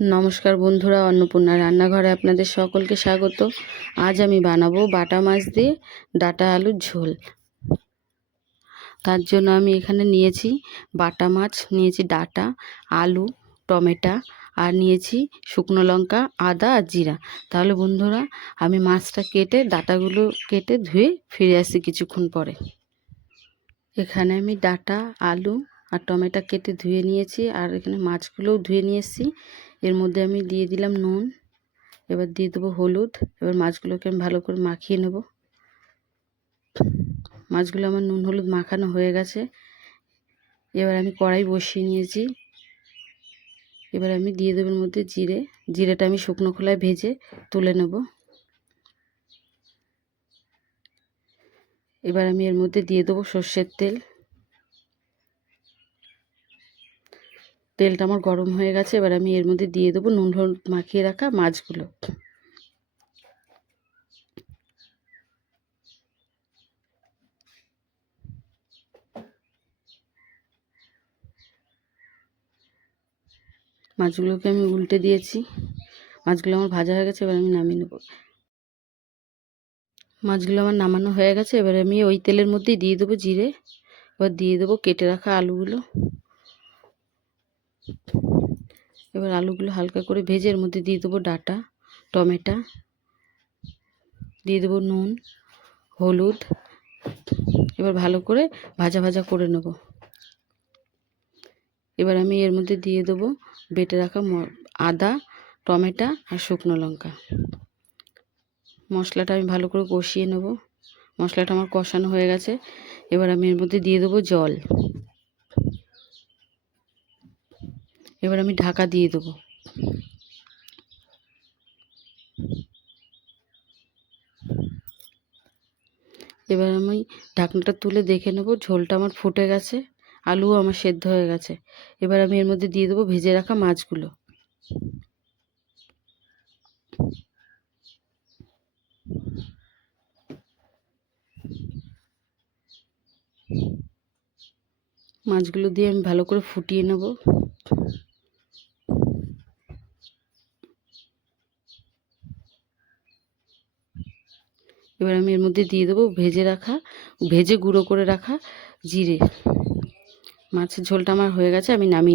নমস্কার বন্ধুরা, অন্নপূর্ণা রান্নাঘরে আপনাদের সকলকে স্বাগত। আজ আমি বানাবো বাটা মাছ দিয়ে ডাঁটা আলুর ঝোল। তার জন্য আমি এখানে নিয়েছি বাটা মাছ, নিয়েছি ডাঁটা, আলু, টমেটো আর নিয়েছি শুকনো লঙ্কা, আদা আর জিরা। তাহলে বন্ধুরা, আমি মাছটা কেটে ডাঁটাগুলো কেটে ধুয়ে ফিরে আসি কিছুক্ষণ পরে। এখানে আমি ডাঁটা, আলু আর টমেটো কেটে ধুয়ে নিয়েছি, আর এখানে মাছগুলোও ধুয়ে নিয়েছি। এর মধ্যে আমি দিয়ে দিলাম নুন, এবার দিয়ে দেবো হলুদ। এবার মাছগুলোকে আমি ভালো করে মাখিয়ে নেব। মাছগুলো আমার নুন হলুদ মাখানো হয়ে গেছে। এবার আমি কড়াই বসিয়ে নিয়েছি। এবার আমি দিয়ে দেবো এর মধ্যে জিরেটা আমি শুকনো খোলায় ভেজে তুলে নেব। এবার আমি এর মধ্যে দিয়ে দেবো সর্ষের তেল। তেলটা আমার গরম হয়ে গেছে। এবার আমি এর মধ্যে দিয়ে দেবো নুন হলুদ মাখিয়ে রাখা মাছগুলো। মাছগুলোকে আমি উল্টে দিয়েছি। মাছগুলো আমার ভাজা হয়ে গেছে। এবার আমি নামিয়ে নেব। মাছগুলো আমার নামানো হয়ে গেছে। এবার আমি ওই তেলের মধ্যেই দিয়ে দেবো জিরে। এবার দিয়ে দেবো কেটে রাখা আলুগুলো। এবার আলুগুলো হালকা করে ভেজে এর মধ্যে দিয়ে দেবো ডাঁটা, টমেটো, দিয়ে দেবো নুন, হলুদ। এবার ভালো করে ভাজা ভাজা করে নেব। এবার আমি এর মধ্যে দিয়ে দেবো বেটে রাখা আদা, টমেটো আর শুকনো লঙ্কা। মশলাটা আমি ভালো করে কষিয়ে নেব। মশলাটা আমার কষানো হয়ে গেছে। এবার আমি এর মধ্যে দিয়ে দেবো জল। এবার আমি ঢাকা দিয়ে দেবো। এবার আমি ঢাকনাটা তুলে দেখে নেব, ঝোলটা আমার ফুটে গেছে, আলুও আমার সেদ্ধ হয়ে গেছে। এবার আমি এর মধ্যে দিয়ে দেবো ভেজে রাখা মাছগুলো। মাছগুলো দিয়ে আমি ভালো করে ফুটিয়ে নেব। এবার আমি এর মধ্যে দিয়ে দেবো ভেজে গুঁড়ো করে রাখা জিরে। মাছের ঝোলটা আমার হয়ে গেছে, আমি নামিয়ে